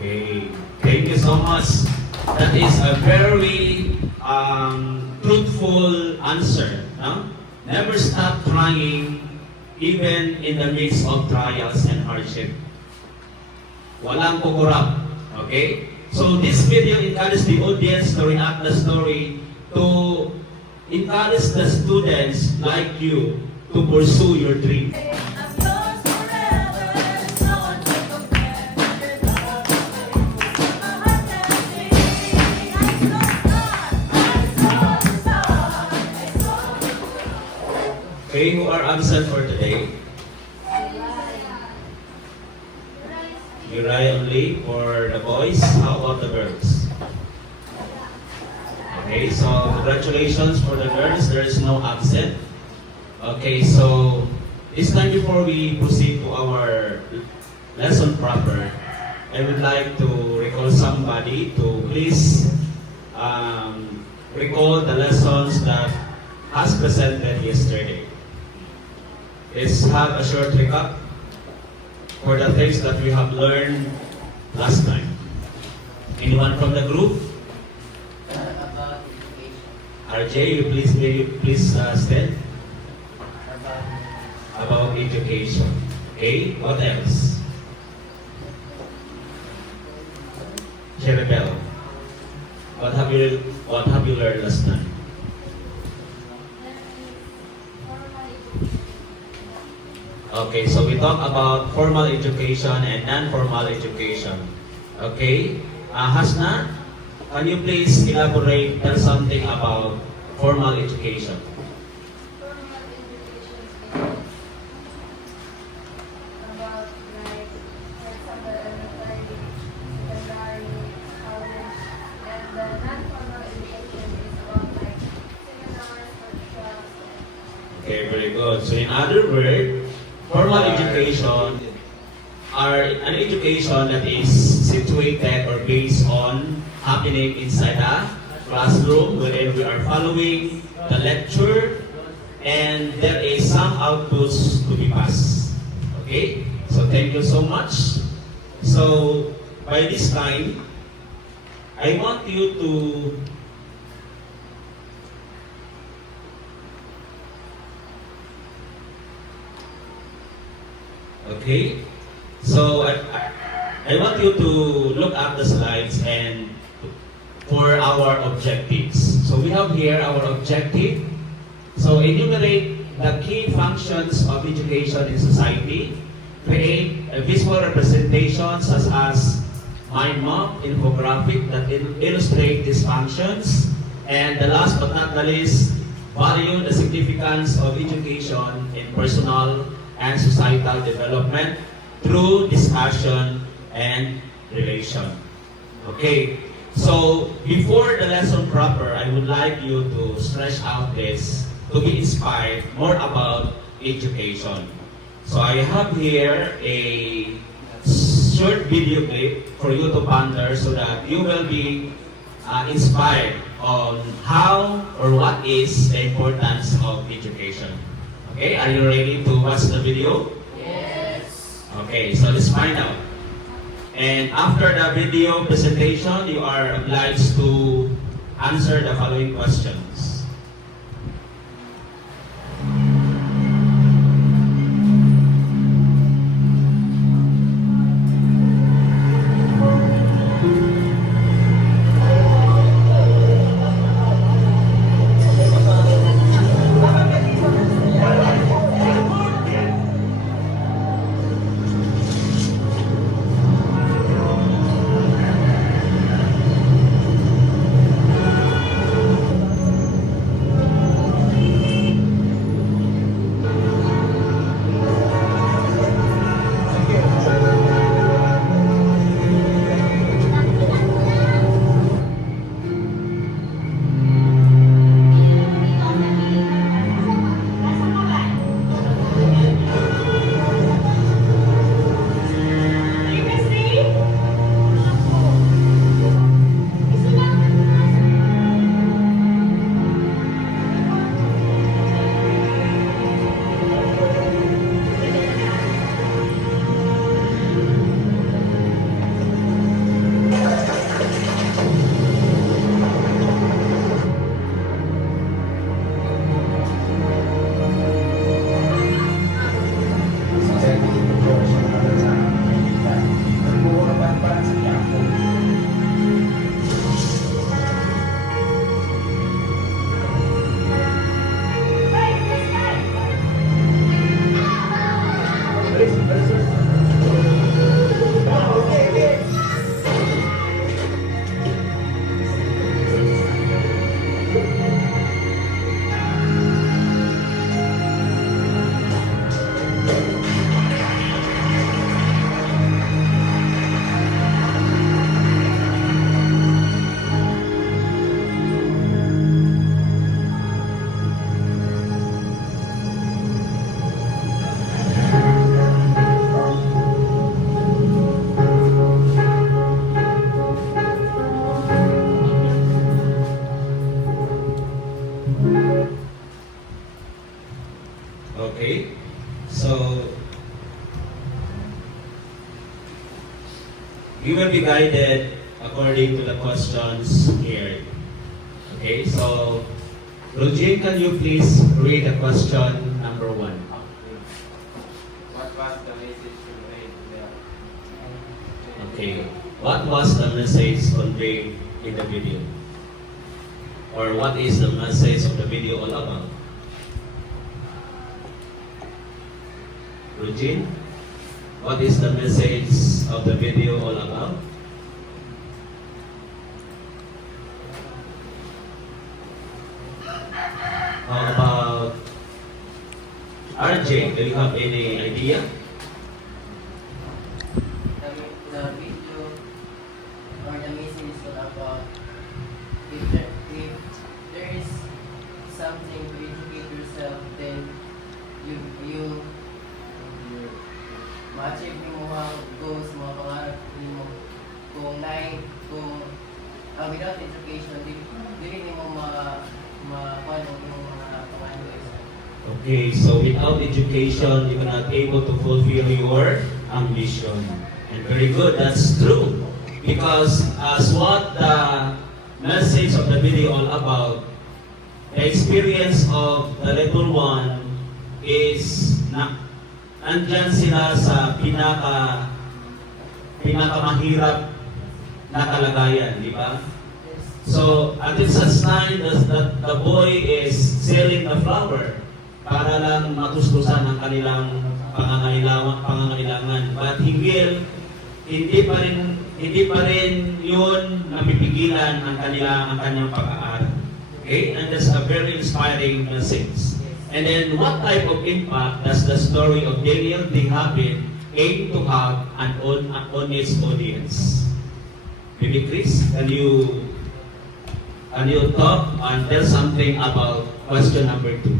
Okay, thank you so much. That is a very truthful answer. No? Never stop trying even in the midst of trials and hardship. Walang kukurap. Okay? So this video encourages the audience to react the story to encourage the students like you to pursue your dream. Okay, who are absent for today? Uriah only for the boys. How about the girls? Okay, so congratulations for the girls. There is no absent. Okay, so this time before we proceed to our lesson proper, I would like to recall somebody to please recall the lessons that has presented yesterday. Let's have a short recap for the things that we have learned last time. Anyone from the group? About education. RJ, you please stand. About education. Okay, what else? Cherubel, what have you learned last time? Okay, so we talk about formal education and non-formal education. Okay, Hasna, can you please elaborate, tell something about formal education? Formal education is about like for example elementary, secondary, college, and the non-formal education is about like seminars, workshops. Okay, very good. So in other words, formal education are an education that is situated or based on happening inside a classroom wherein we are following the lecture and there is some outputs to be passed. Okay? So thank you so much. So by this time, I want you to okay? So I want you to look at the slides and for our objectives. So we have here our objective. So enumerate the key functions of education in society. Create a visual representation such as mind map, infographic that illustrate these functions. And the last but not the least, value the significance of education in personal and societal development through discussion and relation. Okay, so before the lesson proper, I would like you to stretch out this to be inspired more about education. So I have here a short video clip for you to ponder so that you will be inspired on how or what is the importance of education. Okay, are you ready to watch the video? Yes. Okay, so let's find out. And after the video presentation, you are obliged to answer the following questions. We will be guided according to the questions here. Okay, so Roger, can you please read the question number 1? What was the message conveyed there? Okay, what was the message conveyed in the video? Or what is the message of the video all about? Roger, what is the message of the video all about? How about RJ? Do you have any idea? The video or the message is all about if there is something to educate yourself, then you ma-achieve mo mga goals, mga pangarap mo. Kung without education, dili mo ma-kuha yung mga pangarap. Okay, so without education, you cannot able to fulfill your ambition. And very good, that's true. Because as what the message of the video all about, the experience of the little one is na andyan sila sa pinakamahirap na kalagayan, di ba? So, until such time that the boy is selling the flower para lang matustusan ang kanilang pangangailangan. But hindi pa rin yun napipigilan ang kanyang pag-aaral. Okay? And that's a very inspiring message. And then, what type of impact does the story of Daniel the Habit aim to have on its audience? Maybe Chris, can you talk and tell something about question number 2?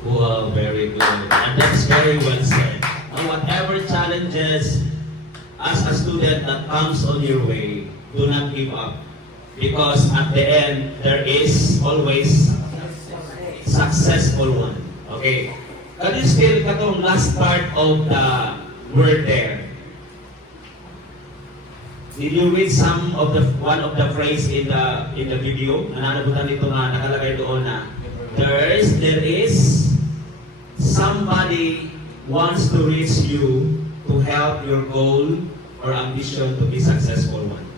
Wow, very good. And that's very well said. And whatever challenges as a student that comes on your way, do not give up. Because at the end, there is always successful one. Okay? Can you still katong last part of the word there? Did you read one of the phrase in the video? Nananabutan nito nga nakalagay doon na there is somebody wants to reach you to help your goal or ambition to be successful one.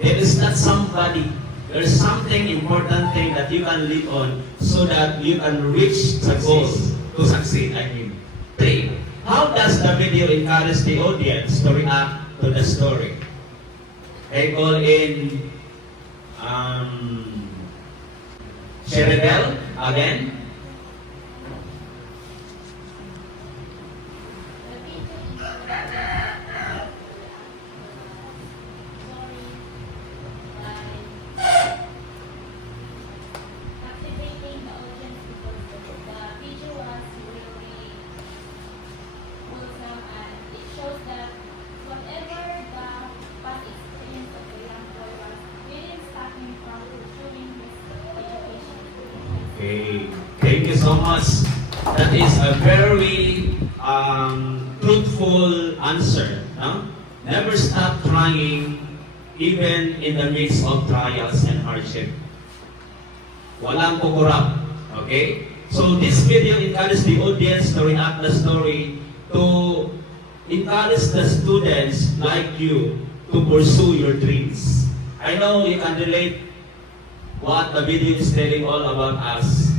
There is not somebody. There is something important thing that you can lead on so that you can reach the goal to succeed. 3. How does the video encourage the audience to react to the story? I call in Cherebel again. Captivating the audience because the video was really wholesome and it shows that whatever the past experience of the young boy was really starting from pursuing his education. Okay, thank you so much. That is a very truthful answer. No? Never stop trying even in the midst of trials and hardship. Walang kukurap. Okay? So this video encourages the audience to react the story, to encourage the students like you to pursue your dreams. I know you can relate what the video is telling all about us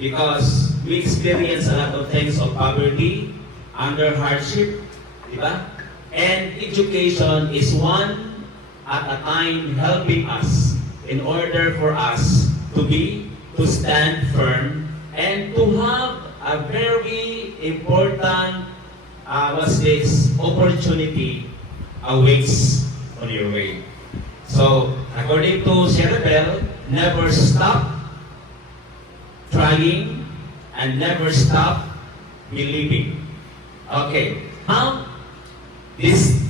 because we experience a lot of things of poverty, under hardship, di ba? And education is one at a time helping us in order for us to stand firm and to have a very important opportunity awaits on your way. So, according to Cerebel, never stop trying and never stop believing. Okay, now this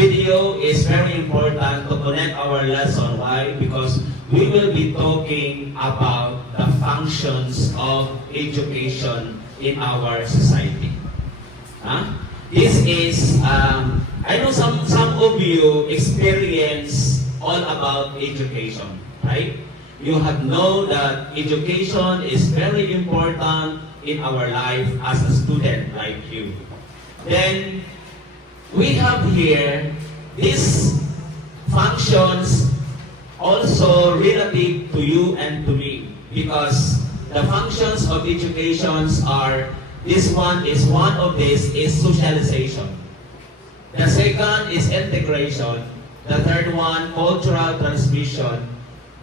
video is very important to connect our lesson. Why? Because we will be talking about the functions of education in our society. Huh? This is, I know some of you experience all about education, right? You have know that education is very important in our life as a student like you. Then, we have here these functions also relative to you and to me, because the functions of educations are, this one of these is socialization. The second is integration. The third one, cultural transmission.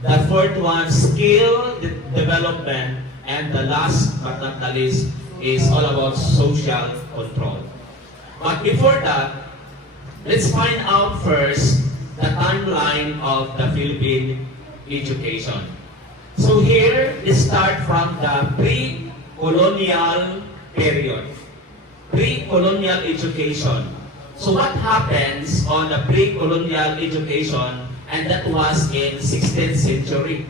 The fourth one, skill development. And the last but not the least is all about social control. But before that, let's find out first the timeline of the Philippine education. So here, let's start from the pre-colonial period. Pre-colonial education. So what happens on the pre-colonial education, and that was in 16th century.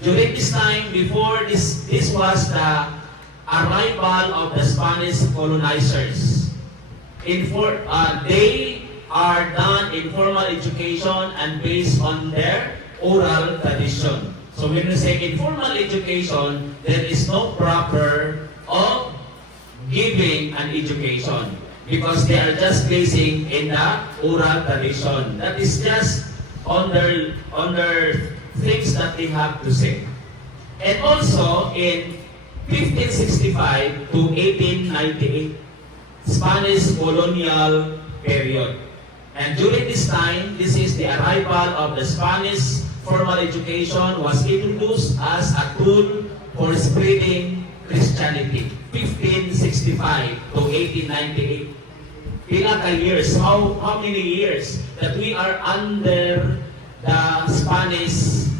During this time, before this was the arrival of the Spanish colonizers. They are done in formal education and based on their oral tradition. So when we say informal education, there is no proper of giving an education because they are just basing in the oral tradition. That is just on their things that they have to say. And also in 1565 to 1898, Spanish colonial period. And during this time, this is the arrival of the Spanish formal education was introduced as a tool for spreading Christianity. 1565 to 1898. Pila ka years? How many years that we are under the Spaniards?